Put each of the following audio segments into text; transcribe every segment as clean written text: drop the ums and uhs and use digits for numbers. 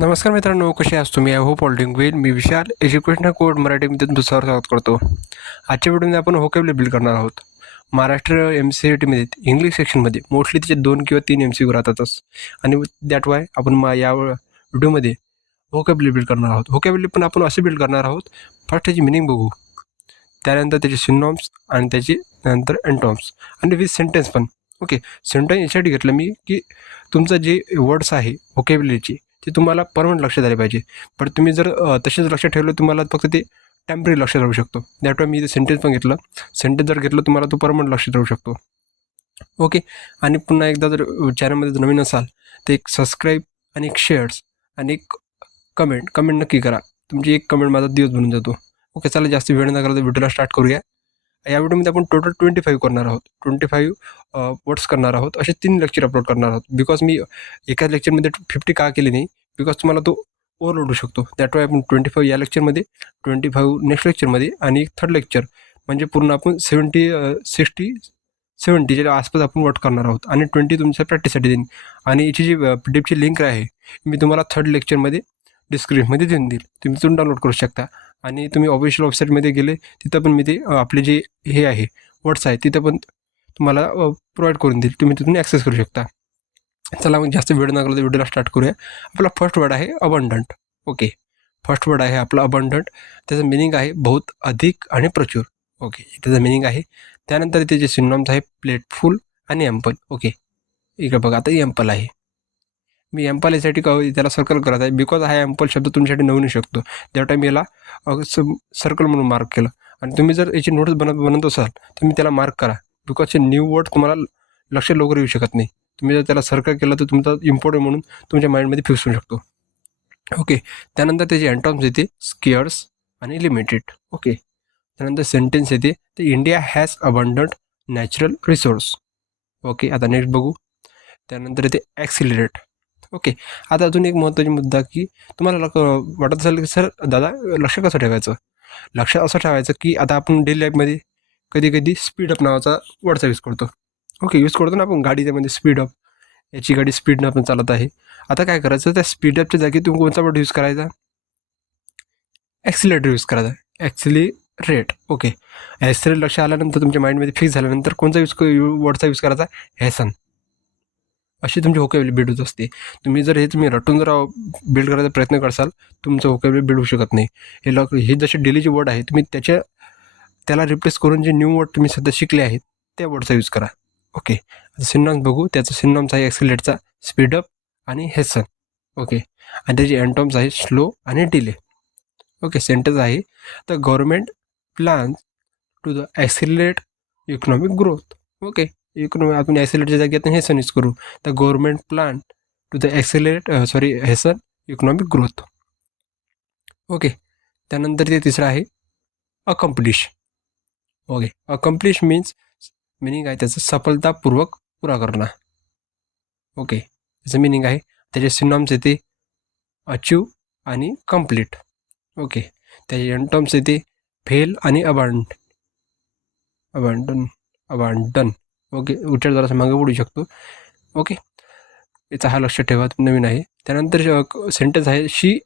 नमस्कार मित्रांनो, कसे आहात तुम्ही? I hope all doing well. Me Vishal, educational code मराठीमध्ये तुमचं स्वागत करतो. आजच्या व्हिडिओमध्ये आपण व्होकॅब्युलरी बिल्ड करणार आहोत. महाराष्ट्र MCERTमध्ये इंग्लिश सेक्शनमध्ये मोस्टली तिचे 2 किंवा 3 MCQ राहतातच आणि दॅट वाय आपण या व्हिडिओमध्ये व्होकॅब्युलरी बिल्ड करणार आहोत. व्होकॅब्युलरी पण आपण असे बिल्ड करणार आहोत. फर्स्ट त्याची मिनिंग बघू, त्यानंतर त्याचे सिनॉनिम्स आणि त्याची नंतर एंटॉम्स आणि विथ सेंटेन्स पण. ओके, सेंटेन्स यासाठी घेतलं मी की तुमचं जे वर्ड्स आहे व्होकॅब्युलरीचे ते तुम्हाला परमनंट लक्षात आले पाहिजे. पण तुम्ही जर तसेच लक्षात ठेवलं तुम्हाला फक्त ते टेम्पररी लक्षात राहू शकतो. दॅट वाय मी ते सेंटेन्स पण घेतलं. सेंटेन्स जर घेतलं तुम्हाला तो परमनंट लक्षात राहू शकतो. ओके, आणि पुन्हा एकदा जर चॅनलमध्ये जर नवीन असाल तर एक सबस्क्राईब आणि एक शेअर्स आणि एक कमेंट नक्की करा. तुमची एक कमेंट माझा दिवस बनून जातो. ओके, चला जास्त वेळ न करता व्हिडिओला स्टार्ट करूया. या व्हिडिओमध्ये आपण टोटल 25 करणार आहोत. 25 वर्ड्स करणार आहोत. असे 3 लेक्चर अपलोड करणार आहोत. बिकॉज मी एकाच लेक्चरमध्ये 50 का केले नाही, बिकॉज तुम्हाला तो ओव्हरलोड होऊ शकतो. दॅट वाय आपण 25 या लेक्चरमध्ये, 25 नेक्स्ट लेक्चरमध्ये आणि थर्ड लेक्चर म्हणजे पूर्ण आपण 70च्या आसपास आपण वर्क करणार आहोत आणि 20 तुमच्या प्रॅक्टिससाठी देईन. आणि याची जी PDF लिंक आहे मी तुम्हाला थर्ड लेक्चरमध्ये डिस्क्रिप्शनमध्ये देऊन देईल. तुम्ही तिथून डाउनलोड करू शकता. आणि तुम्ही ऑफिशियल वेबसाईटमध्ये गेले तिथं पण मी ते आपले जे हे आहे वर्ड्स आहे तिथं पण तुम्हाला प्रोव्हाइड करून देईल. तुम्ही तिथून ॲक्सेस करू शकता. चला मग जास्त वेळ न करता व्हिडिओला स्टार्ट करूया. आपला फर्स्ट वर्ड आहे अबंडंट. ओके, फर्स्ट वर्ड आहे आपला अबंडंट. त्याचं मिनिंग आहे बहुत, अधिक आणि प्रचूर. ओके, त्याचं मिनिंग आहे. त्यानंतर त्याचे सिनॉनिम्स आहे प्लेटफुल आणि एम्पल. ओके, इकडे बघा आता एम्पल आहे. मी एम्पल यासाठी त्याला सर्कल करत आहे बिकॉज हा एम्पल शब्द तुमच्यासाठी नवीन येऊ शकतो. त्या टाईम याला सर्कल म्हणून मार्क केलं. आणि तुम्ही जर याची नोट्स बनवत असाल तर मी त्याला मार्क करा बिकॉज न्यू वर्ड तुम्हाला लक्षात लवकर येऊ शकत नाही. तुम्ही जर त्याला सर्कल केलं तर तुमचा इम्पॉर्टंट म्हणून तुमच्या माइंडमध्ये फिक्स होऊ शकतो. ओके, त्यानंतर त्याचे एंटॉम्स येते स्केअर्स आणि लिमिटेड. ओके, त्यानंतर सेंटेन्स येते तर India has abundant natural resource. Okay, आता नेक्स्ट बघू. त्यानंतर येते ॲक्सिलरेट. ओके, आता अजून एक महत्त्वाचा मुद्दा की तुम्हाला वाटत असेल की सर दादा लक्ष कसं ठेवायचं. लक्ष असं ठेवायचं की आता आपण डेली लाईफमध्ये कधी कधी स्पीडअप नावाचा वर्डचा यूज करतो. ओके, यूज करतो ना आपण गाडीच्यामध्ये स्पीडअप. याची गाडी स्पीडनं आपण चालत आहे. आता काय करायचं, त्या स्पीडअपच्या जागी तुम्ही कोणता वर्ड यूज करायचा, ॲक्सिलेटर यूज करायचा. ॲक्सिलरेट. ओके, ॲक्सिलेट लक्ष आल्यानंतर तुमच्या माइंडमध्ये फिक्स झाल्यानंतर कोणता वर्डचा यूज करायचा, हॅसन. अशी तुमची व्होकॅब्युलरी बिल्ड होत असते. तुम्ही रटून जर बिल्ड करायचा प्रयत्न करसाल तुमचं व्होकॅब्युलरी बिल्ड होऊ शकत नाही. हे जसे डेलीचे वर्ड आहे तुम्ही त्याला रिप्लेस करून जे न्यू वर्ड तुम्ही सध्या शिकले आहेत त्या वर्डचा यूज करा. ओके, सिनॉनिम्स बघू. त्याचा सिनॉनिम्स आहे ॲक्सिलेटचा स्पीडअप आणि हेसन. ओके, आणि त्याचे एंटॉम्स आहे स्लो आणि डिले. ओके, सेंटेन्स आहे the government plan to the accelerate economic growth. Okay, आपण ॲक्सिलेटच्या जागी आपण हेसन यूज करू. The government plan to the hasten economic growth. Okay, त्यानंतर ते तिसरं आहे अकम्प्लिश. ओके, अकम्प्लिश मिनिंग आहे त्याचं सफलतापूर्वक पुरा करणं. ओके, त्याचं मिनिंग आहे. त्याचे सिनॉनिम्स येते अचीव आणि कम्प्लीट. ओके, त्याचे एंटॉम्स येते फेल आणि अबांडन. ओके, उच्चार जरासा मागे पडू शकतो. ओके, याचा हा लक्षात ठेवा, नवीन आहे. त्यानंतर सेंटेन्स आहे she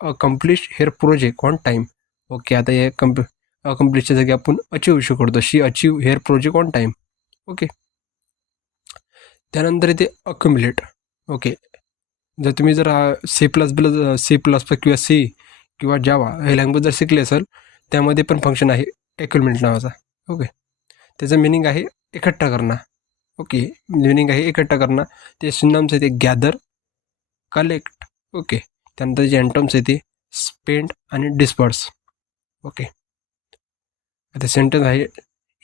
accomplish her project on time. Okay, आता हे अकम्प्लिशच्या जागी आपण अचीव इश्यू करतो. She achieve her project on time. Okay, त्यानंतर येते अक्युमुलेट. ओके, जर तुम्ही जर C++ किंवा सी किंवा जावा हे लँग्वेज जर शिकले असेल त्यामध्ये पण फंक्शन आहे ॲक्युमुलेट नावाचा. ओके, त्याचं मिनिंग आहे एकट्ठा करणं. ओके, मिनिंग आहे एकट्ठा करणं. ते सिनॉनिम्स येते गॅदर, कलेक्ट. ओके, त्यानंतर जे एंटॉम्स येते स्पेंड आणि डिस्पर्स. ओके, आता सेंटेन्स आहे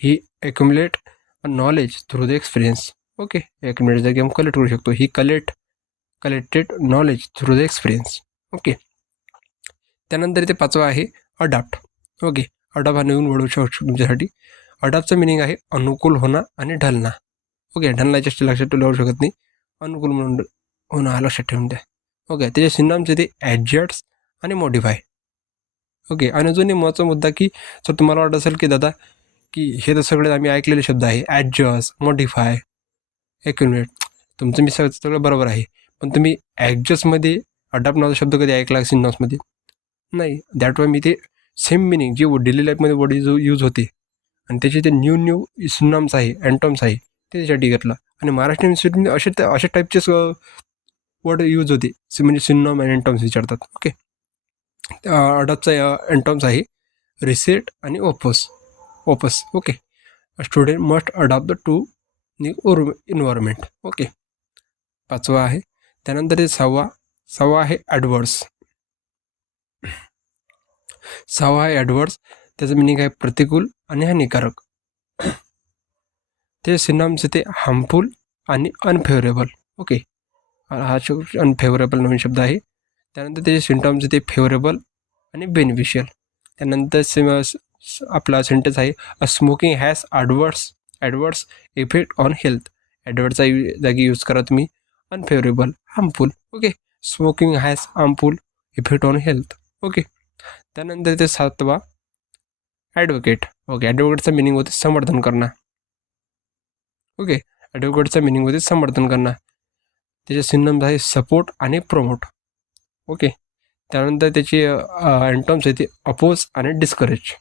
he accumulate knowledge through the experience. Okay, accumulate जागी आपण कलेक्ट करू शकतो. He collected knowledge through the experience. Okay, त्यानंतर ते पाचवं आहे अडॅप्ट. ओके, अडॅप्ट हा नवीन वर्ड शकतो तुमच्यासाठी. अडॅप्टचं मिनिंग आहे अनुकूल होणं आणि ढलणं. ओके, ढलणं जास्त लक्षात लावू शकत नाही, अनुकूल म्हणून होणं हा लक्षात ठेवून द्या. ओके, त्याचे सिनॉनिम्स येते ॲडजस्ट आणि मॉडिफाय. ओके, आणि अजून एक महत्त्वाचा मुद्दा की जर तुम्हाला वाटत असेल की दादा की हे तर सगळे आम्ही ऐकलेले शब्द आहे, ॲडजस्ट, मॉडिफाय, ॲक्युमुलेट, तुमचं मी सगळं बरोबर आहे. पण तुम्ही ॲडजस्टमध्ये अडॉप्ट नावाचा शब्द कधी ऐकला सिनॉम्समध्ये? नाही. दॅट वाय मी ते सेम मिनिंग जे डेली लाईफमध्ये वर्ड यूज होते आणि त्याचे ते न्यू सिनॉम्स आहे, अँटॉम्स आहे, ते त्याच्यासाठी घेतलं. आणि महाराष्ट्र युनिव्हर्सिटीमध्ये अशा टाईपचेच वर्ड यूज होते, म्हणजे सिनॉम आणि अँटॉम्स विचारतात. ओके. अडॉप्टचा अँटॉम्स आहे रिसेट आणि oppose. Okay. Student must adopt the to new environment. Okay. 5वा आहे. त्यानंतर ते 6वा आहे ॲडवर्स. 6वा आहे ॲडवर्स. त्याचं मिनिंग आहे प्रतिकूल आणि हानिकारक. ते सिनॉम्स ते हार्मफुल आणि अनफेवरेबल. ओके. हा अनफेवरेबल नवीन शब्द आहे. त्यानंतर त्याचे सिम्टम्स ते फेवरेबल आणि बेनिफिशियल. त्यानंतर आपला सेंटेन्स आहे a smoking has adverse effect on health. ॲडवर्सचा जागी यूज करा तुम्ही unfavourable, harmful. Okay. Smoking has harmful effect on health. Okay. त्यानंतर ते 7वा ॲडव्होकेट. ओके. ॲडव्होकेटचा मिनिंग होते समर्थन करणं. ओके. ॲडव्होकेटचा मिनिंग होते समर्थन करणं. त्याचे सिनॉनिम्स आहे सपोर्ट आणि प्रमोट. ओके. त्यानंतर त्याचे अँटॉम्स आहे ते अपोज आणि डिस्करेज.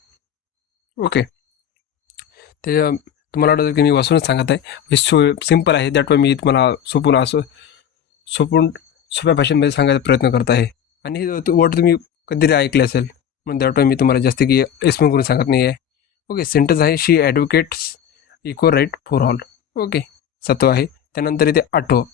ओके. ते तुम्हाला वाटतं की मी वाचूनच सांगत आहे, हे सिम्पल आहे. दॅट वाय मी तुम्हाला सोप्या भाषेमध्ये सांगायचा प्रयत्न करत आहे. आणि हे वर्ड तुम्ही कधीतरी ऐकले असेल, म्हणून दॅट वाय मी तुम्हाला जास्त की एक्सप्लेन करून सांगत नाही आहे. ओके. सेंटेन्स आहे she advocates equal right for all. Okay. 7वा आहे. त्यानंतर इथे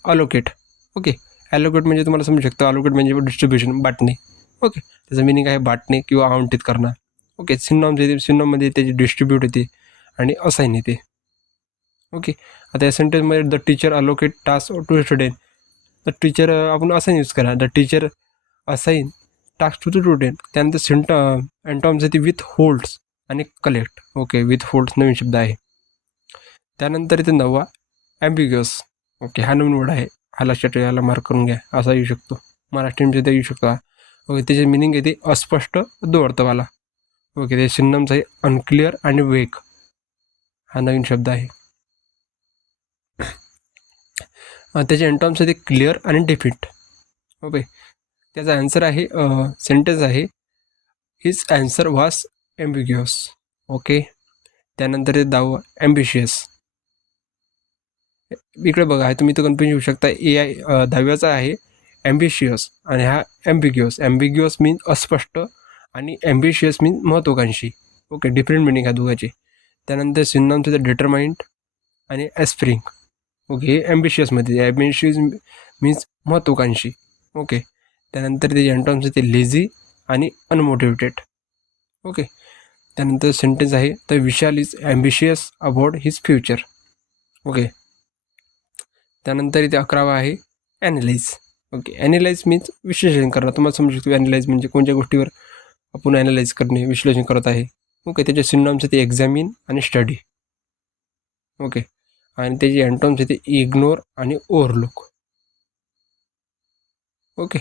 अलोकेट. ओके. ॲलोकेट म्हणजे तुम्हाला समजू शकतं, अलोकेट म्हणजे डिस्ट्रीब्युशन, बाटणे. ओके. त्याचं मिनिंग आहे बाटणे किंवा आवंटित करणं. ओके. सिनॉममध्ये त्याची डिस्ट्रीब्यूट येते आणि असाईन येते. ओके. आता या सेंटेन्समध्ये the teacher allocate task to student. The teacher आपण असाईन यूज करा. The teacher assign task to the student. त्यानंतर अँटॉम्स येते विथ होल्ड्स आणि कलेक्ट. ओके. विथ होल्ड्स नवीन शब्द आहे. त्यानंतर इथे 9वा ॲम्बिग्युअस. ओके. हा नवीन वर्ड आहे. हा लक्षात याला मार्क करून घ्या. असा येऊ शकतो, महाराष्ट्रीयनमध्ये ते येऊ शकतो. ओके. त्याचे मिनिंग येते अस्पष्ट, दुअर्थवाला. ओके. ते सिनॉनिम्स आहे अनक्लिअर आणि वेग. हा नवीन शब्द आहे. त्याचे अँटॉम्स आहे ते क्लिअर आणि डेफिट. ओके. त्याचा आन्सर आहे सेंटेन्स आहे हिज आन्सर वॉज ॲम्बिग्युअस. ओके. त्यानंतर ते 10वा ॲम्बिशियस. इकडे बघा, आहे तुम्ही तर कन्फ्युज होऊ शकता. 10व्याचा आहे ॲम्बिशियस आणि हा ॲम्बिग्युअस मीन्स अस्पष्ट आणि ॲम्बिशियस मीन्स महत्त्वाकांक्षी. ओके. डिफरंट मिनिंग आहे दोघांचे. त्यानंतर सिनॉनिम्स आहे डिटरमाइंड आणि ॲस्पिरिंग. ओके. हे ॲम्बिशियसमध्ये मीन्स महत्त्वाकांक्षी. ओके. त्यानंतर त्याचे अँटॉम्स आहे ते लेझी आणि अनमोटिवेटेड. ओके. त्यानंतर सेंटेन्स आहे the Vishal is ambitious about his future. Okay. त्यानंतर इथे 11वा आहे ॲनालाइज. ओके. ॲनालाइज मीन्स विश्लेषण करणं. तुम्हाला समजू शकतो ॲनालाइज म्हणजे कोणत्या गोष्टीवर आपण ॲनालाइज करणे, विश्लेषण करत आहे. ओके. त्याचे सिनॉनिम्स आहे ते एक्झामिन आणि स्टडी. ओके. आणि त्याचे अँटॉम्स आहे ते इग्नोर आणि ओव्हरलुक. ओके.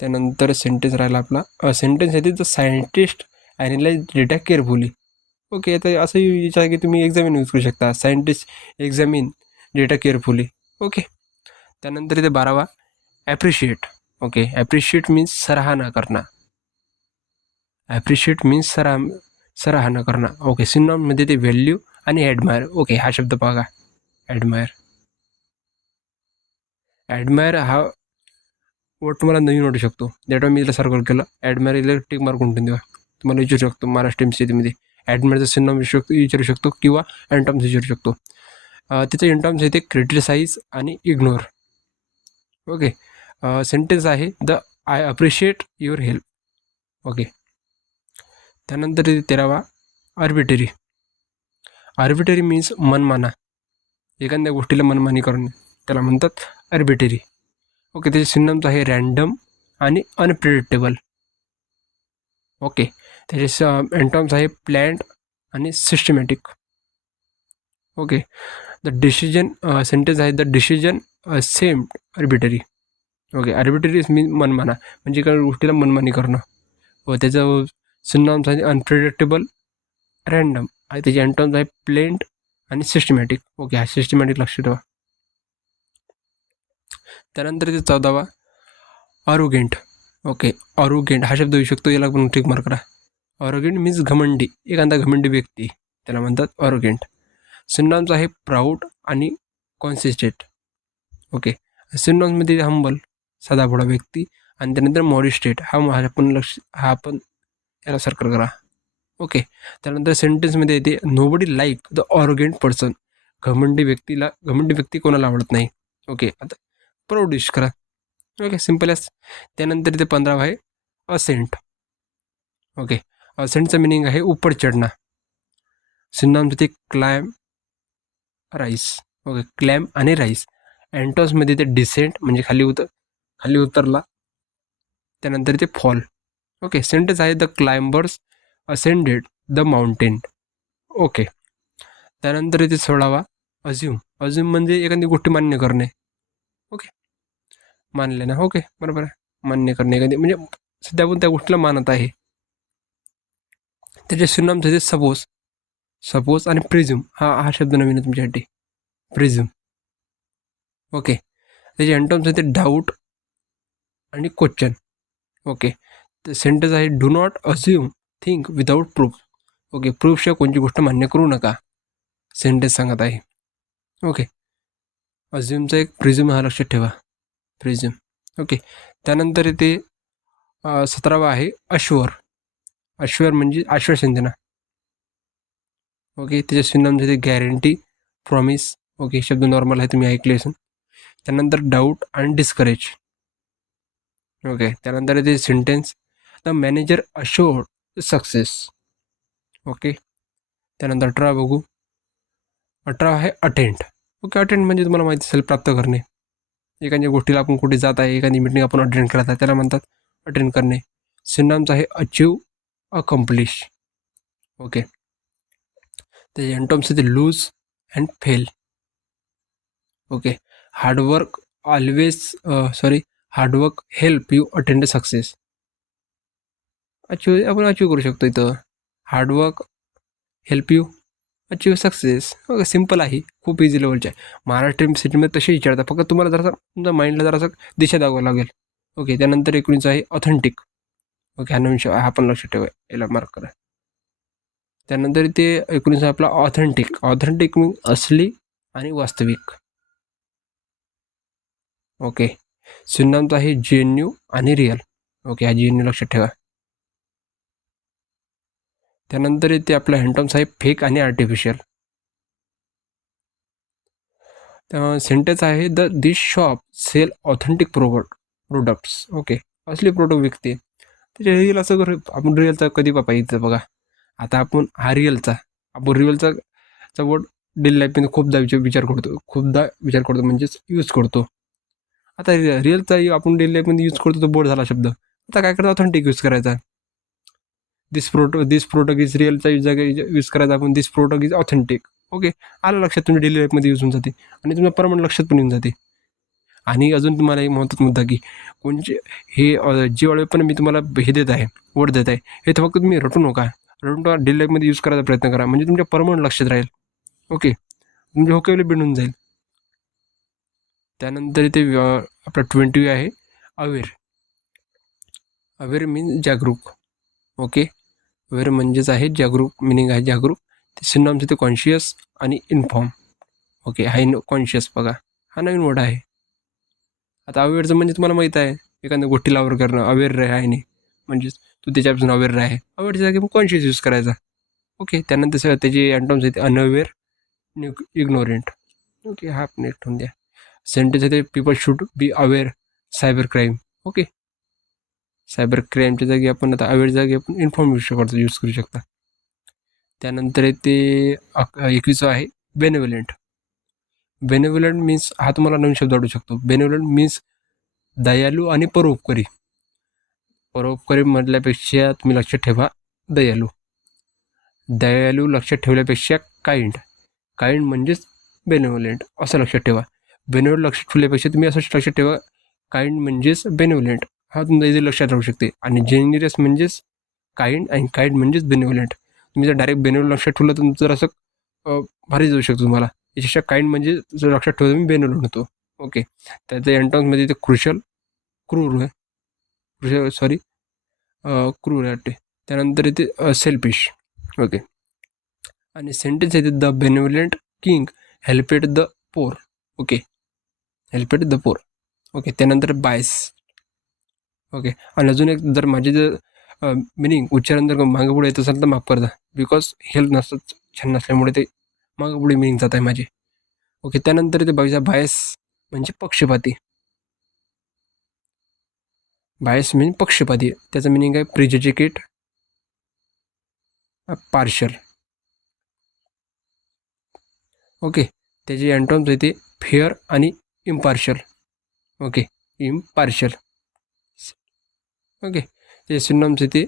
त्यानंतर सेंटेन्स राहिला आपला सेंटेन्स आहे ते the scientist analyse data carefully. Okay. तर असं विचार आहे की तुम्ही एक्झामिन यूज करू शकता. Scientist examine data carefully. Okay. त्यानंतर इथे 12वा ॲप्रिशिएट. ओके. ॲप्रिशिएट मीन्स सराहना करणं. ॲप्रिशिएट मीन्स सराहना करणं. ओके. सिनॉनिममध्ये ते व्हॅल्यू आणि ॲडमायर. ओके. हा शब्द बघा, ॲडमायर हा वर्ड तुम्हाला नवीन वाटू शकतो. दॅट मी त्याला सर्कल केलं. ॲडमायर इलेक्ट्रिक मार्क कोणतं देवा तुम्हाला विचारू शकतो महाराष्ट्र एमसीमध्ये. ॲडमायरचं सिनॉनिम विचारू शकतो किंवा अँटॉम्स विचारू शकतो. त्याचे अँटॉम्स आहे ते क्रिटिसाइज आणि इग्नोर. ओके. सेंटेन्स आहे the I appreciate your help. Okay. त्यानंतर 13वा आर्बिटरी. आर्बिटरी मीन्स मनमाना. एखाद्या गोष्टीला मनमानी करणे त्याला म्हणतात आर्बिटरी. ओके. त्याचे सिनॉनिम्स आहे रँडम आणि अनप्रिडिक्टेबल. ओके. त्याचे अँटॉम्स आहे प्लॅन्ड आणि systematic. Okay. The decision sentence आहे the decision seem arbitrary. Okay. Arbitrary mean मनमाना म्हणजे एका गोष्टीला मनमानी करणं. व त्याचं सिनॉनिम्स आहे अनप्रिडिक्टेबल, रँडम आणि त्याचे अँटॉम्स आहे प्लेंट आणि सिस्टमॅटिक. ओके. हा सिस्टमॅटिक लक्ष ठेवा. त्यानंतर ते 14वा ऑरोगेंट. ओके, ऑरोगेंट हा शब्द येऊ शकतो, याला पण टिक मार्क करा. ऑरोगेंट मीन्स घमंडी, एखादा घमंडी व्यक्ती, त्याला म्हणतात ऑरोगेंट. सिनॉनिम्स आहे प्राऊड आणि कॉन्सिस्टेंट. ओके, सिनॉनिम्समध्ये हंबल, साधाभोळा व्यक्ती, आणि त्यानंतर मॉडिस्टेट, हा आपण याला सर्कल करा. ओके, त्यानंतर सेंटेन्समध्ये येते नोबडी लाईक द ऑरोगेंट पर्सन. घमंडी व्यक्ती कोणाला आवडत नाही. ओके, आता प्राऊडिश करा. ओके, सिम्पल आहे. त्यानंतर इथे 15 आहे असेंट. ओके, असेंटचं मिनिंग आहे उपर चढणं. सिनॉनिम्स इथे क्लाइम, राईस. ओके, क्लॅम आणि राईस. अँटॉसमध्ये ते डिसेंट म्हणजे खाली उतरला. त्यानंतर ते फॉल. ओके, सेंटेन्स आहे the climbers ascended the mountain. Okay, त्यानंतर इथे 16 अज्युम. अज्युम म्हणजे एखादी गोष्ट मान्य करणे. ओके, मानले ना. ओके, बरोबर आहे, मान्य करणे एखादी, म्हणजे सध्या आपण त्या गोष्टीला मानत आहे. त्याचे सिनॉनिम्स आहेत सपोज आणि प्रिझ्युम. हा शब्द नवीन आहे तुमच्यासाठी, प्रिझ्युम. ओके, त्याचे अँटॉम्स आहेत डाऊट आणि क्वेश्चन. ओके, तर सेंटेन्स आहे do not assume think without proof. Okay, प्रूफशिवाय कोणती गोष्ट मान्य करू नका, सेंटेन्स सांगत आहे. ओके, अज्युमचा एक प्रिझ्युम हा लक्षात ठेवा, प्रिझ्युम. ओके, त्यानंतर इथे 17 आहे अश्वर म्हणजे आश्वासन देणं. ओके, त्याचे सिनॉनिम्स आहे गॅरंटी, प्रॉमिस. ओके, शब्द नॉर्मल आहे, तुम्ही ऐकले असेल. त्यानंतर डाऊट आणि डिस्करेज. ओके, त्यानंतर इथे sentence the manager assured success. Okay, त्यानंतर 18 बघू. 18 आहे अटेंड. ओके, अटेंड म्हणजे तुम्हाला माहिती असेल प्राप्त करणे. एखाद्या गोष्टीला आपण कुठे जात आहे, एखादी मीटिंग आपण अटेंड करत आहे, त्याला म्हणतात अटेंड करणे. सिनॉनिम्स आहे अचीव, अकम्प्लिश. ओके, त्याचे अँटॉम्स इथे loose and fail. Okay, hard work hard work help you attend success. आपण अचीव करू शकतो इथं. Hard work help you achieve success. Okay, simple आहे, खूप इझी लेवलचे आहे. महाराष्ट्र सिटीमध्ये तसे विचारतात, फक्त तुम्हाला जरासा तुमच्या माइंडला जरासं दिशा दाखवावं लागेल. ओके, त्यानंतर 19 आहे ऑथेंटिक. ओके, हा नवीन हा पण लक्षात ठेवा, याला मार्क करा. त्यानंतर ते 19 आपला ऑथेंटिक मीन असली आणि वास्तविक. ओके, सिनॉनिम्स आहे जेन्यू आणि रिअल. ओके, हा जेन्यू लक्षात ठेवा. त्यानंतर इथे आपला अँटॉम्स आहे फेक आणि आर्टिफिशियल. सेंटेन्स आहे this shop sell authentic products. Okay, असली प्रोडक्ट विकते. त्याच्या रिअल असं आपण रिअलचा कधी पाहिजे बघा. आता आपण रिअलचा वर्ड डेली लाईफमध्ये खूपदा विचार करतो म्हणजेच यूज करतो. आता रिअलचा आपण डेली लाईफमध्ये यूज करतो, तो बोर्ड झाला शब्द. आता काय करतो, ऑथेंटिक यूज करायचा. दिस प्रोडक्ट इज रिअलचा यूज करायचा आपण, दिस प्रोडक्ट इज ऑथेंटिक. ओके, आलं लक्षात, तुम्ही डेली लाईफमध्ये यूज होऊन जाते आणि तुम्हाला परमनंट लक्षात पण येऊन जाते. आणि अजून तुम्हाला एक महत्त्वाचा मुद्दा की कोणचे हे जे पण मी तुम्हाला हे देत आहे, वर्ड देत आहे, हे फक्त तुम्ही रटू नका. डेली लाईफमध्ये यूज करायचा प्रयत्न करा, म्हणजे तुमच्या परमनंट लक्षात राहील. ओके, तुमचे व्होकॅब्युलरी बिल्ड जाईल. त्यानंतर इथे आपला 20 आहे अवेअर मीन्स जागरूक. ओके, अवेअर म्हणजेच आहे जागरूक, मिनिंग आहे जागरूक. ते सिनॉनिम्स इथे कॉन्शियस आणि इन्फॉर्म. ओके, हा कॉन्शियस बघा, हा नवीन वर्ड आहे. आता अवेअरचं म्हणजे तुम्हाला माहीत आहे, एखाद्या गोष्टीला अवेअर करणं, अवेअर आहे नाही म्हणजेच तू त्याच्यापासून अवेअर आहे. अवेअरच्या जागी कॉन्शियस यूज करायचा. ओके, त्यानंतर त्याचे अँटॉम्स आहेत अनअवेअर, इग्नोरंट. ओके, हा पण एक ठेवून द्या. सेंटेन्स आहे people should be aware cyber crime. Okay, cyber क्राईमच्या जागी आपण आता अवेअरच्या जागी आपण इन्फॉर्म यूज करू शकता. त्यानंतर ते 21 आहे बेनेवलेंट. बेनेवलेंट मीन्स हा तुम्हाला नवीन शब्द वाटू शकतो. बेनेवलेंट मीन्स दयालू आणि परोपकारी. म्हटल्यापेक्षा तुम्ही लक्षात ठेवा दयालू लक्षात ठेवल्यापेक्षा काइंड म्हणजेच बेनेवलेंट असं लक्षात ठेवा. बेनेवलेंट लक्षात ठेवल्यापेक्षा तुम्ही असं लक्षात ठेवा काइंड म्हणजेच बेनेवलेंट, हा तुमचा इथे लक्षात राहू शकते. आणि जेनिरस म्हणजेच काइंड आणि काइंड म्हणजेच बेनेवलेंट. तुम्ही जर डायरेक्ट बेनेवलेंट लक्षात ठेवलं तर तुमचं असं भारी जाऊ शकतो तुम्हाला. याच्यापेक्षा काइंड म्हणजे जर लक्षात ठेवलं तुम्ही बेनेवलेंट होतो. ओके, त्याच्या अँटॉम्समध्ये ते क्रुशल, क्रूर आहे. सॉरी क्रूर वाटते. त्यानंतर येते सेल्फिश. ओके. आणि सेंटेन्स येते द बेनिव्हलंट किंग हेल्पेड द पोर. ओके, हेल्पेड द पोर. ओके. त्यानंतर बायस. ओके. आणि अजून एक, जर माझे जर मिनिंग उच्चारण जर मागं पुढे येत असेल तर माफ करता, बिकॉज हेल्थ नसतं छान नसल्यामुळे ते मागं पुढे मिनिंग जात आहे माझे. ओके. त्यानंतर ते बघा, बायस म्हणजे पक्षपाती. बायस म्हणजे पक्षपाती. त्याचं मिनिंग आहे प्रिजुडिकेट, पार्शल. ओके. त्याचे अँटॉम्स येते फेअर आणि इम्पार्शल. Okay, impartial. ओके. ते सिनॉनिम्स येते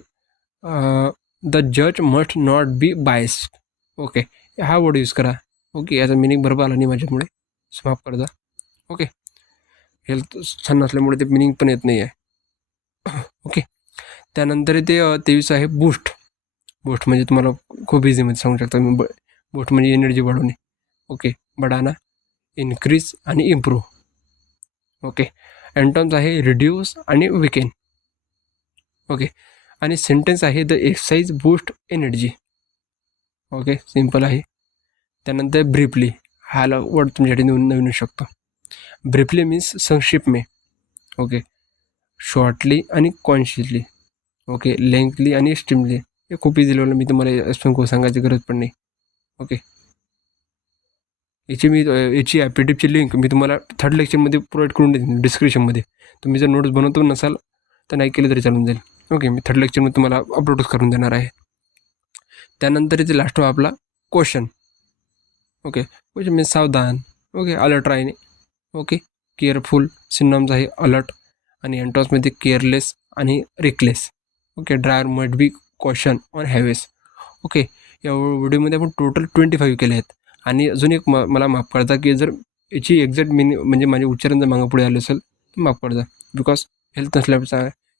द जज must not be biased. Okay, हा वर्ड यूज करा. ओके, याचा मिनिंग बरोबर आला नाही माझ्यामुळे, माफ करता. ओके. हेल्थ छान नसल्यामुळे ते मिनिंग पण येत नाही आहे. ओके. त्यानंतर ते 23 आहे बूस्ट. बूस्ट म्हणजे तुम्हाला खूप इझीमध्ये सांगू शकता मी. बूस्ट म्हणजे एनर्जी वाढवणे. ओके. बढाना, इन्क्रीज आणि इम्प्रूव्ह. ओके. अँटॉम्स आहे रिड्यूस आणि विकेन. ओके. आणि सेंटेन्स आहे the exercise boost energy. Okay, simple आहे. त्यानंतर ब्रीफली, हा वर्ड तुमच्यासाठी नवीन शकतो. ब्रीफली मीन्स संक्षिप्त में. ओके. शॉर्टली आणि कॉन्शियसली. ओके. लेंथली आणि स्ट्रीमली. हे खूप इझी लेवल, मी तुम्हाला एक्सप्लेन सांगायची गरज पण नाही. ओके. याची ॲपीडिपची लिंक मी तुम्हाला 3rd लेक्चरमध्ये प्रोव्हाइड करून देईन डिस्क्रिप्शनमध्ये. तुम्ही जर नोट्स बनवतो नसाल तर नाही केलं तरी चालून जाईल. ओके, मी 3rd लेक्चरमध्ये तुम्हाला अपलोडच करून देणार आहे. त्यानंतर इथे लास्ट आपला क्वेश्चन. ओके. क्वेश्चन मीन्स सावधान. ओके. अलर्ट राहणे. ओके. केअरफुल सिनॉनिम्स आहे अलर्ट. आणि अँटॉम्समध्ये केअरलेस आणि reckless. Okay. Driver must be caution on highways. Okay. या व्हिडिओमध्ये आपण टोटल 25 केले आहेत. आणि अजून एक मला माफ करता की जर याची एक्झॅक्ट मिनिंग म्हणजे माझे उच्चारण जर मागं पुढे आलं असेल तर माफ करता, बिकॉज हेल्थ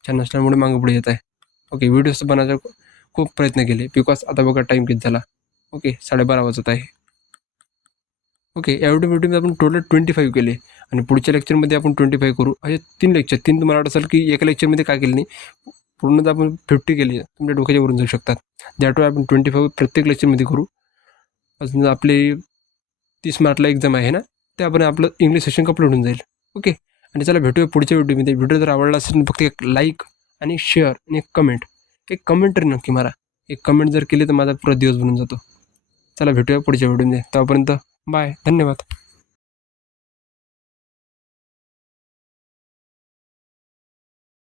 छान नसल्यामुळे मागं पुढे येत आहे. ओके. व्हिडिओज बनवायचा खूप प्रयत्न केले, बिकॉज आता बघा टाईम किती झाला. ओके, 12:30 वाजत आहे. ओके. या व्हिडिओमध्ये आपण टोटल 25 केले आणि पुढच्या लेक्चरमध्ये आपण 25 करू. असे 3 लेक्चर. तुम्हाला वाटत असेल की एका लेक्चरमध्ये काय केलं नाही, पूर्णतः आपण 50 केली. तुमच्या डोक्याच्या वरून जाऊ शकतात. दॅट वे आपण 25 प्रत्येक लेक्चरमध्ये करू. अजून आपले 30 मार्कला एक्झाम आहे ना, ते आपण आपलं इंग्लिश सेशन कंप्लीट होऊन जाईल. ओके. आणि चला भेटूया पुढच्या व्हिडिओमध्ये. व्हिडिओ जर आवडला असेल फक्त एक लाईक आणि शेअर आणि एक कमेंट तरी नक्की मारा. एक कमेंट जर केली तर माझा पुरा दिवस बनून जातो. चला भेटूया पुढच्या व्हिडिओमध्ये. तोपर्यंत बाय, धन्यवाद.